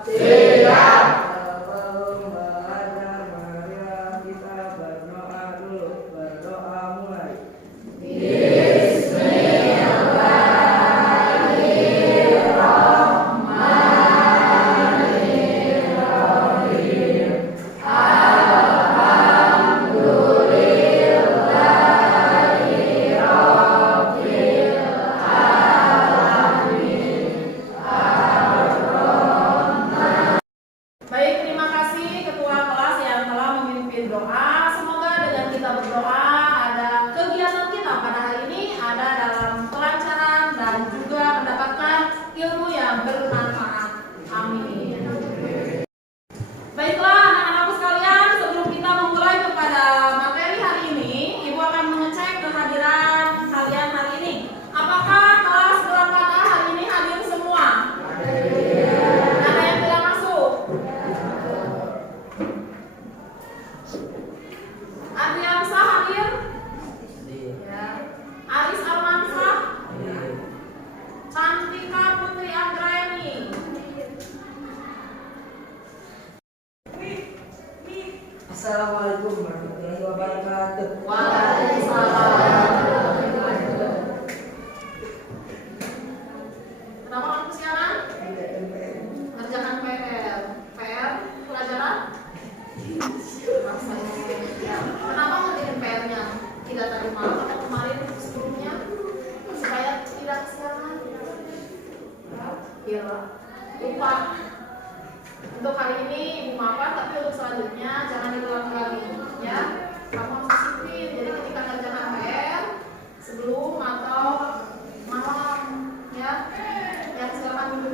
Siap. Sebelum belajar, marilah kita berdoa dulu. Berdoa mulai. Baik, terima kasih Ketua kelas yang telah memimpin doa. Semoga dengan kita berdoa ada kegiatan kita pada hari ini ada dalam kelancaran dan juga mendapatkan ilmu yang bermanfaat. Amin. Baiklah anak-anakku sekalian, sebelum kita memulai kepada materi hari ini, Ibu akan mengecek kehadiran kalian hari ini. Apakah kelas 8A hari ini hadir semua? Ada yang tidak masuk? Adriansa hadir? Ya. Aris Armansyah? Cantika Putri Anggraeni? Assalamualaikum warahmatullahi wabarakatuh. Waalaikumsalam. Kenapa kamu kesiangan? Ngerjakan PR. PR pelajaran? Kenapa ngerjain PR-nya? Tidak tadi malam atau kemarin sebelumnya? Supaya tidak kesiangan. Iya, lupa. Untuk hari ini Ibu maafkan, tapi untuk selanjutnya jangan diulang lagi, ya. Kamu harus disiplin. Jadi ketika ngerjakan PR sebelum atau malam, ya. Ya, silakan dulu.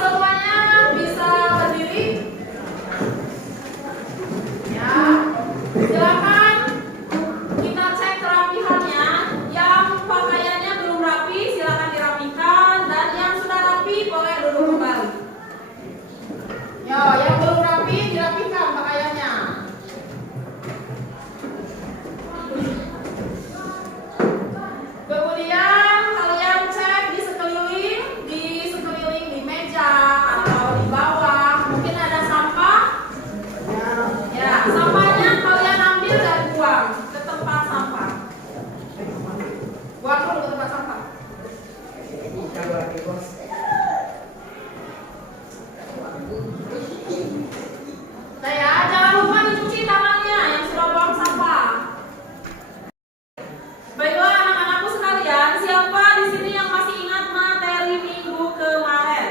Semuanya bisa berdiri? Ya. Silakan kita cek kerapihannya. Yang pakaiannya belum rapi silakan dirapikan, dan yang sudah rapi boleh duduk kembali. Ya, yang belum rapi dirapikan pakaiannya. Kemudian kalian cek di sekeliling di meja atau di bawah. Mungkin ada sampah. Ya, sampahnya kalian ambil dan buang ke tempat sampah. Buang dulu ke tempat sampah. Nah ya, jangan lupa dicuci tangannya yang sudah buang sampah. Baiklah anak-anakku sekalian, siapa di sini yang masih ingat materi minggu kemarin?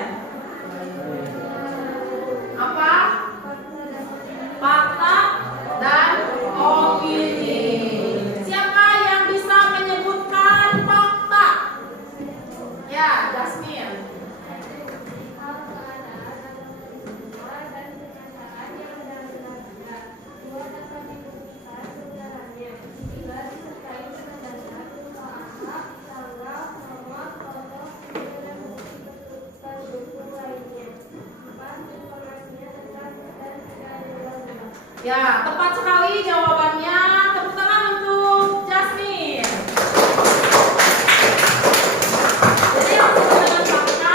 Apa? Fakta dan opini. Siapa yang bisa menyebutkan fakta? Ya, Jasmine. Ya, tepat sekali jawabannya. Tepuk tangan untuk Jasmine. Jadi yang disebut dengan fakta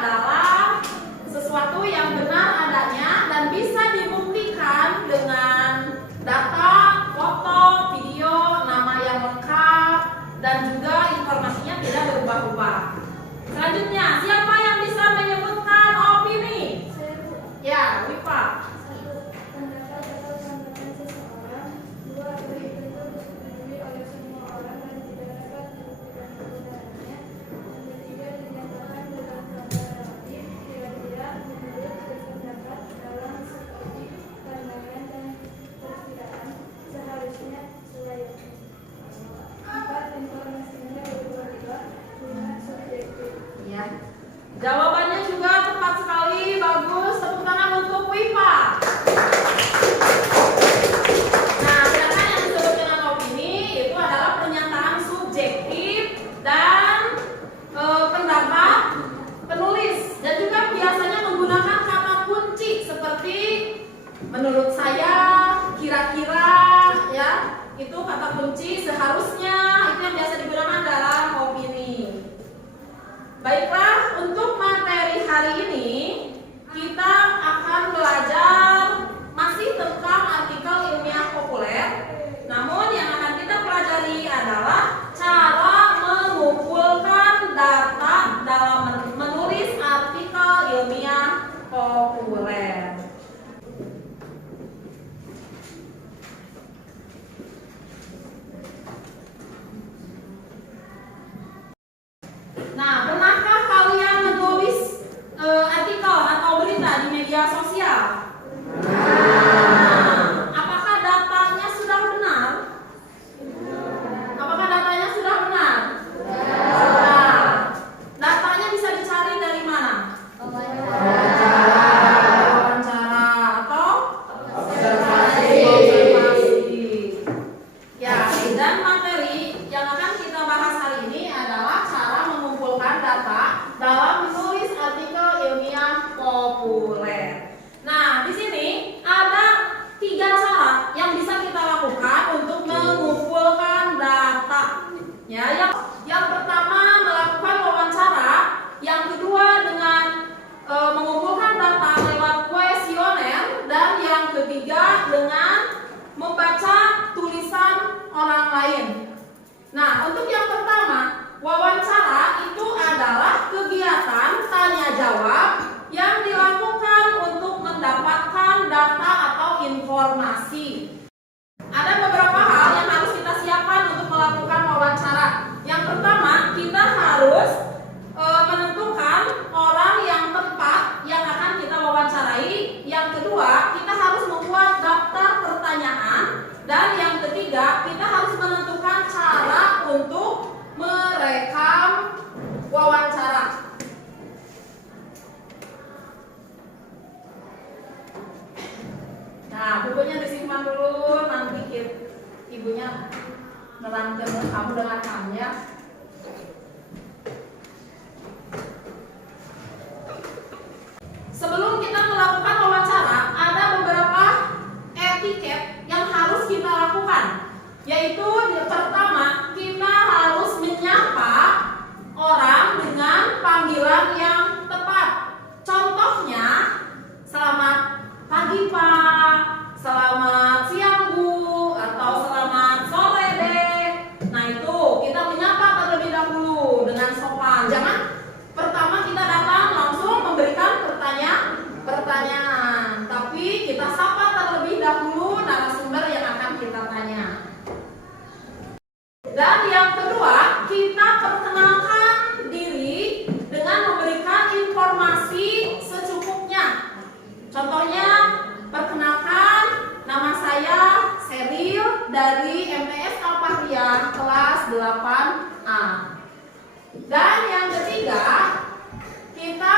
adalah sesuatu yang benar adanya dan bisa dibuktikan dengan data, foto, video, nama yang lengkap, dan juga informasinya tidak berubah-ubah. Selanjutnya, siapa yang bisa menyebutkan opini? Ya, Wifa. Ya. Jawabannya juga tepat sekali, bagus. Tepuk tangan untuk Wifa. Nah, sedangkan yang disebut dengan opini itu adalah pernyataan subjektif dan pendapat penulis, dan juga biasanya menggunakan kata kunci seperti menurut saya, kira-kira, ya. Itu kata kunci seharusnya Baiklah, untuk materi hari ini kita akan belajar masih tentang artikel ilmiah populer. Namun yang akan kita pelajari adalah cara mengumpulkan data dalam menulis artikel ilmiah populer. Nah, pernahkah kalian menulis artikel atau berita di media sosial? Apakah datanya sudah benar? Apakah datanya sudah benar? Sudah. Datanya bisa dicari dari mana? Wawancara atau observasi. Ya, dan materi yang akan kita bahas hari ini adalah cara mengumpulkan data dalam menulis artikel ilmiah populer. Nah, di sini ada 3 cara yang bisa kita lakukan untuk mengumpulkan data. Ya, yang pertama melakukan wawancara, yang kedua dengan mengumpulkan data lewat kuesioner, dan yang ketiga dengan membaca tulisan orang lain. Nah, untuk yang pertama, wawancara itu adalah kegiatan tanya jawab yang dilakukan untuk mendapatkan data atau informasi. Ada beberapa hal yang harus kita siapkan untuk melakukan wawancara. Yang pertama, kita harus menentukan orang yang tepat yang akan kita wawancarai. Yang kedua, kita harus membuat daftar pertanyaan. Dan yang ketiga, kita harus menentukan cara untuk merekam wawancara. Nah, bukunya disimpan dulu, nanti ibunya nerangkan kamu dengarkannya. Sebelum kita melakukan wawancara, ada beberapa etiket yang harus kita lakukan. Yaitu pertama, kita harus menyapa orang dengan panggilan yang tepat. Contohnya, selamat pagi Pak, selamat siang Bu, atau selamat sore Dek. Nah, itu kita menyapa terlebih dahulu dengan sopan. Jangan pertama kita datang langsung memberikan pertanyaan, tapi kita sapa terlebih dahulu narasumber yang akan kita tanya. Dan yang kedua, kita perkenalkan diri dengan memberikan informasi secukupnya. Contohnya, perkenalkan, nama saya Seril dari MTS Alfahria kelas 8A. Dan yang ketiga, kita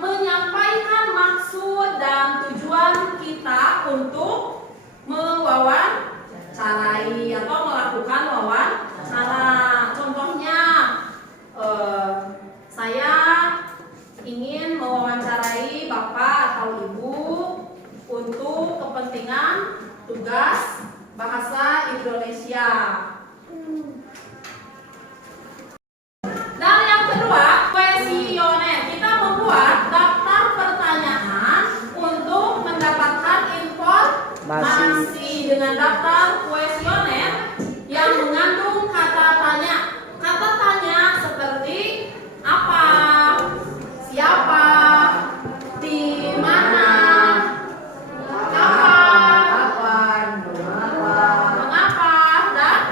menyampaikan maksud dan tujuan kita untuk mewawancarai atau melakukan wawancara. Contohnya, saya ingin mewawancarai Bapak atau Ibu untuk kepentingan tugas bahasa Indonesia. Dan yang kedua, kuesioner. Kita membuat daftar pertanyaan untuk mendapatkan informasi dengan daftar kuesioner yang mengandung kata tanya. Kata tanya seperti apa, siapa, di mana, kapan, mengapa, dan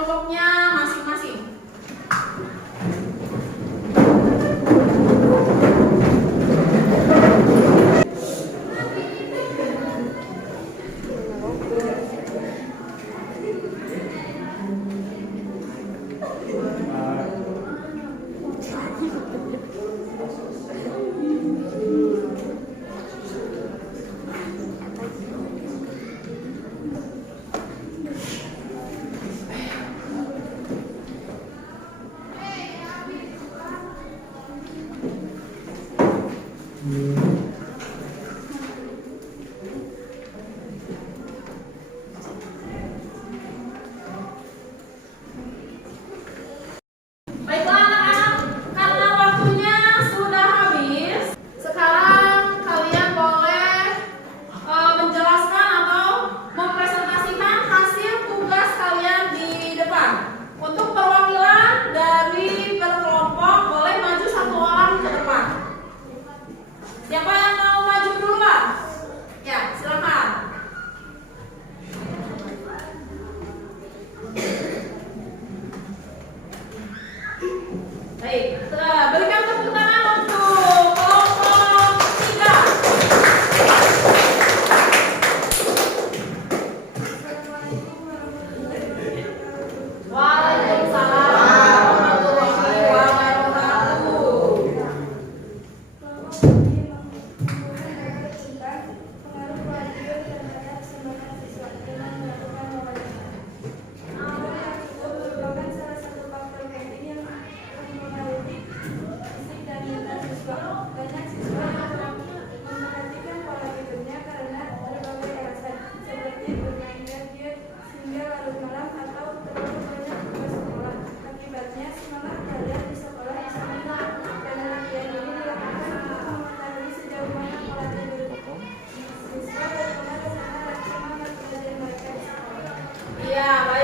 kelompoknya masing-masing. Baiklah anak-anak, karena waktunya sudah habis, sekarang kalian boleh menjelaskan atau mempresentasikan hasil tugas kalian di depan. Untuk perwakilan dari berkelompok boleh maju satu orang ke depan. Siapa yang mau maju duluan? Ya, silakan. Baik, berikan tepuk tangan untuk kelompok 3. Waalaikumsalam warahmatullahi wabarakatuh. Pengaruh radio terhadap perkembangan siswa dengan melakukan wawancara. Awal yang cukup merupakan salah satu faktor penting yang mempengaruhi fisik dan mental siswa. Banyak siswa yang memperhatikan pola tidurnya karena berbagai alasan, seperti bermain gadget hingga larut malam atau terlalu banyak tugas sekolah. Akibatnya semangat kalian di sekolah bisa menurun. Penelitian ini dilakukan untuk mengetahui sejauh mana pola tidur siswa berpengaruh terhadap semangat belajar mereka di sekolah. Iya, baik.